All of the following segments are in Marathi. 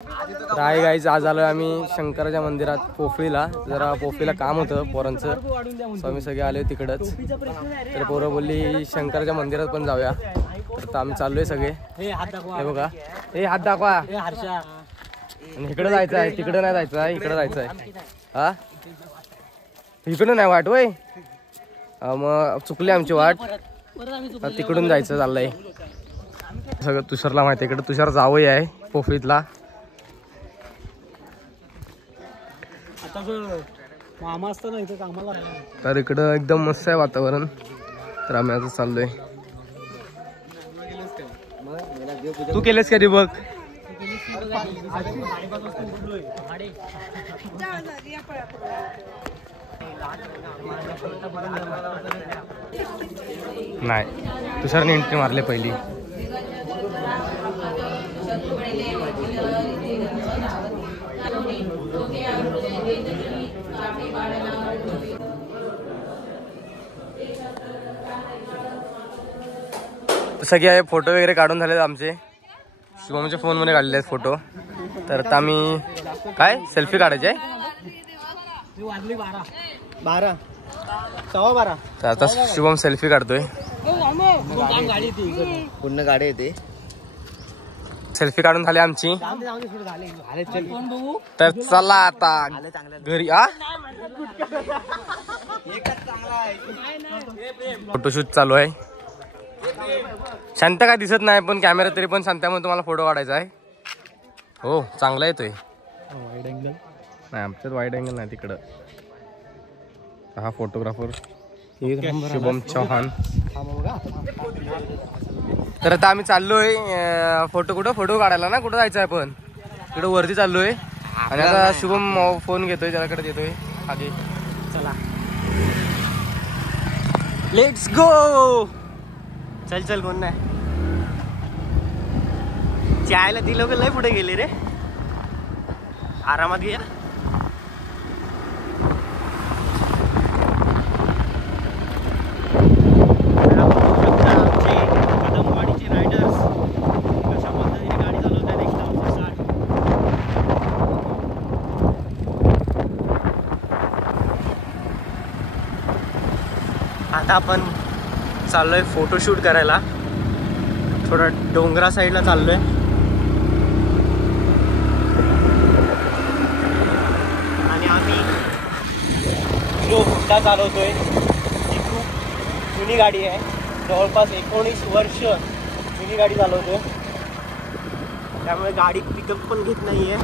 तर आहे गाईज, आज आलोय आम्ही शंकराच्या मंदिरात पोफळीला. जरा पोफळीला काम होतं पोरांचं, सो आम्ही सगळे आले तिकडच. तर पोरं बोलली शंकराच्या मंदिरात पण जाऊया, तर आम्ही चाललोय सगळे. हे बघा, हे हात दाखवा. आणि इकडे जायचं आहे, तिकडे नाही जायचं आहे, इकडे जायचं आहे. हा, इकडं नाही वाट वय, मग चुकली आमची वाट. तिकडून जायचं चाललंय सगळं. तुषारला माहिती आहे, इकडे तुषार जावई आहे पोफळीतला. मामा असतं ना इथे कामाला. तर इकडं एकदम मस्त आहे वातावरण. तर आम्ही आता चाललोय. तू केलेस कधी बघ? नाही, तुषारने एंट्री मारले पहिली. सगळे फोटो वगैरे काढून झालेत आमचे. शुभमच्या फोन मध्ये काढलेले आहेत फोटो. तर आता आम्ही काय सेल्फी काढायचे. 12 सव्वा 12. तर आता शुभम सेल्फी काढतोय. पूर्ण गाडी येते. सेल्फी काढून झाली आमची. तर चला आता घरी. फोटोशूट चालू आहे. शांत काय दिसत नाही, पण कॅमेरा तरी पण शांतामध्ये तुम्हाला फोटो काढायचा आहे. हो, चांगला येतोय. वाईड अँगल नाही, आमच्यात वाईड अँगल नाही तिकडं. हा फोटोग्राफर शुभम चौहान. तर आता आम्ही चाललोय फोटो काढायला ना. कुठं जायचं आहे पण? इकडं वरती चाललोय. आणि आता शुभम फोन घेतोय, त्याच्याकडे देतोय आधी. चला लेट्स गो. चल कोण नाही. चायला ती लोक लय पुढे गेले रे. आरामात घे. आता आपण चाललोय फोटोशूट करायला. थोडा डोंगरा साईडला चाललोय. आणि आम्ही जो हुंडा चालवतोय ती खूप जुनी गाडी आहे. जवळपास 19 वर्ष जुनी गाडी चालवतोय, त्यामुळे गाडी पिकअप पण घेत नाहीये.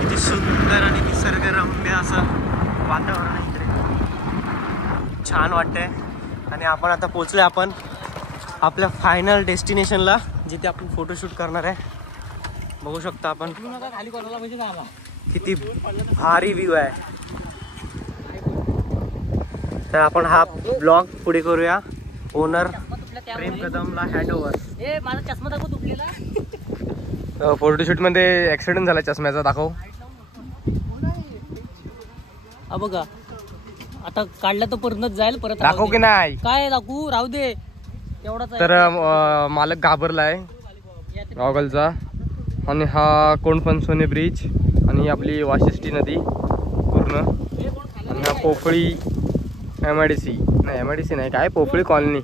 किती सुंदर आणि निसर्गरम्य असं वातावरण आहे इकडे. छान वाटतंय. आणि आपण आता पोचलोय आपण आपल्या फायनल डेस्टिनेशनला, जिथे आपण फोटोशूट करणार आहे. बघू शकता आपण किती भारी व्ह्यू आहे. तर आपण हा ब्लॉग पुढे करूया. ओनर प्रेम कदमला हँड ओव्हर. फोटोशूट मध्ये ऍक्सिडेंट झाला चष्म्याचा. दाखव. बघा आता काढला तर परत जाईल. परत दाखव की नाही? काय दाखवू, राहू दे एवढाच. तर मालक घाबरलाय गॉगलचा. आणि हा कोंडपणसोने ब्रिज आणि आपली वाशिष्ठी नदी पूर्ण. आणि हा पोफळी MIDC नाही, MIDC नाही, काय पोफळी कॉलनी.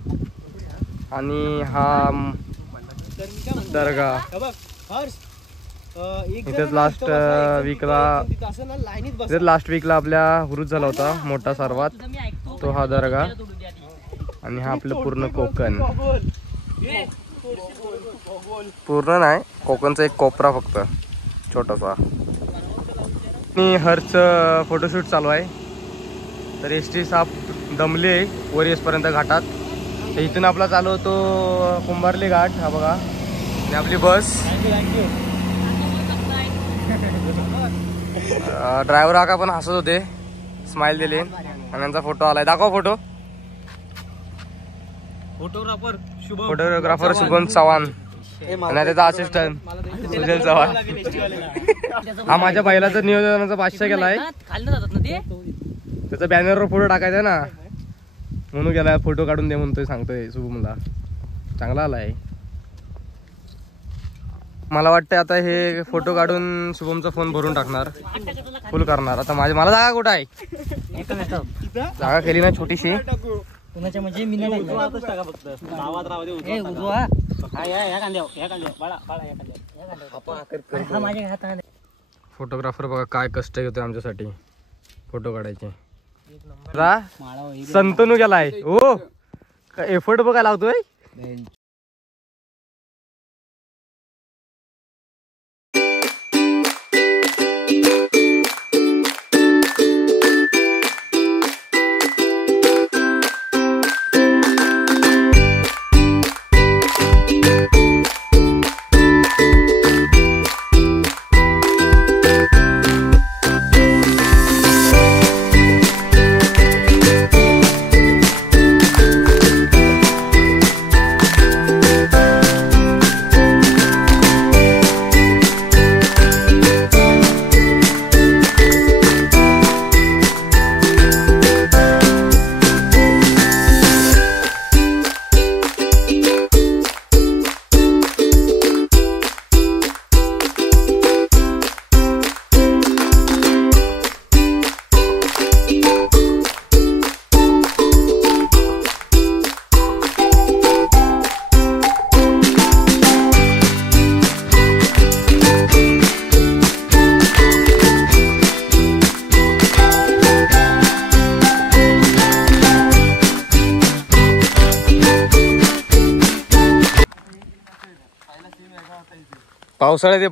आणि हा दर्गा. इथेच लास्ट वीकला आपल्या हुरूज झाला होता मोठा सर्वात. तो हा दर्गा. आणि हा आपलं पूर्ण कोकण. पूर्ण नाही, कोकणचा एक कोपरा फक्त छोटासा. आणि हर्ष फोटोशूट चालू आहे. तर एसटी साफ दमले वर येसपर्यंत घाटात. तर इथून आपला चालू होतो कुंभारली घाट. हा बघा, आणि आपली बस. ड्रायव्हर काका पण हसत होते, स्माइल दिली. आणि यांचा फोटो आलाय. दाखव फोटो. फोटोग्राफर शुभम चव्हाण. आणि त्याचा असिस्टंट सुजल चव्हाण. हा माझ्या बैलाचं नियोजनाचा बादशाह गेलाय. त्याचा बॅनरवर फोटो टाकायचा ना म्हणून गेलाय. फोटो काढून दे म्हणतोय, सांगतोय शुभमला. चांगला आलाय. मला वाटतं आता हे फोटो काढून शुभमचा फोन भरून टाकणार, फुल करणार. आता मला जागा कुठं आहे? जागा केली ना छोटीशी. म्हणजे मी फोटोग्राफर बघा काय कष्ट घेतोय आमच्यासाठी फोटो काढायचे. संतनू गेलाय. हो एफर्ट बघा लावतोय.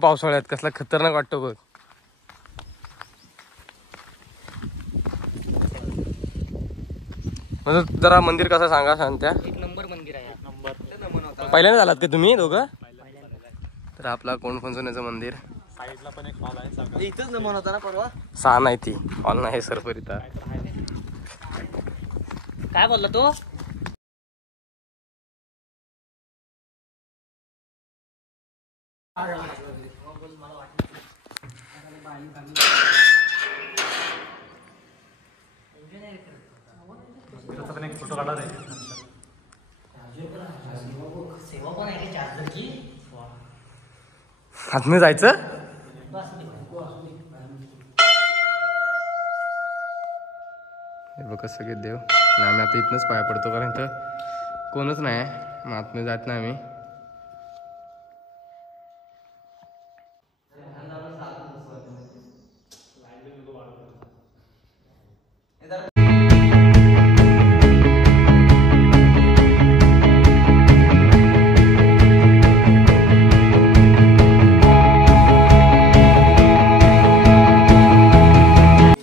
पावसाळ्यात कसला खतरनाक वाटतो बघ. म्हणजे जरा मंदिर कसं सांगत्या. एक नंबर मंदिर आहे. पहिल्यांदा झालात का तुम्ही दोघं? तर आपला कोण फंजोण्याचं मंदिर साईडला पण एक हॉल आहे. इथंच नमन होता ना परवा. 6 नाही ती हॉल नाही सरपरिता. काय बोलला तो? फोटो काढा रे. सेवा पण आहे चार्जर की आतमध्ये जायचं. हे बघ सगळे देव. आणि आम्ही आता इथनच पाया पडतो कारण इथं कोणच नाही. मग आतमध्ये जात नाही आम्ही.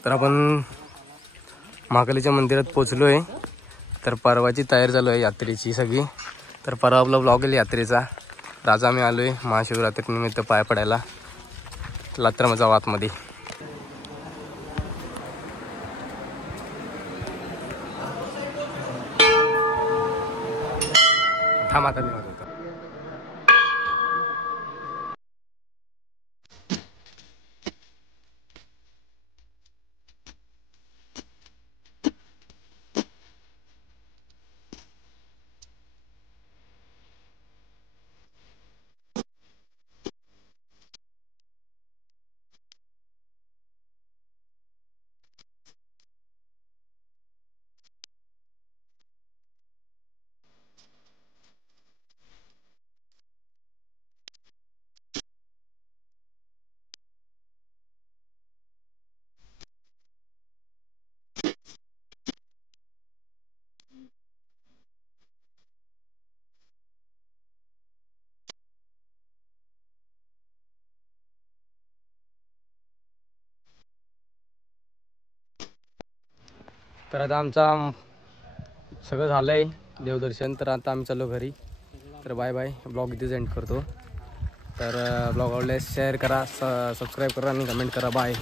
तर आपण महाकालीच्या मंदिरात पोचलोय. तर परवाची तयारी चालू आहे यात्रेची सगळी. तर परवा आपला ब्लॉग आहे यात्रेचा. आज आम्ही आलोय महाशिवरात्री निमित्त पाय पडायला लात्रामचा वातमध्ये. थांब आता मी होतो. तर आता आमचा सगळं झालंय देवदर्शन. तर आता आम्ही चाललो घरी. तर बाय बाय. ब्लॉग इथेच एंड करतो. तर ब्लॉग आवडल्यास शेअर करा, सबस्क्राईब करा आणि कमेंट करा. बाय.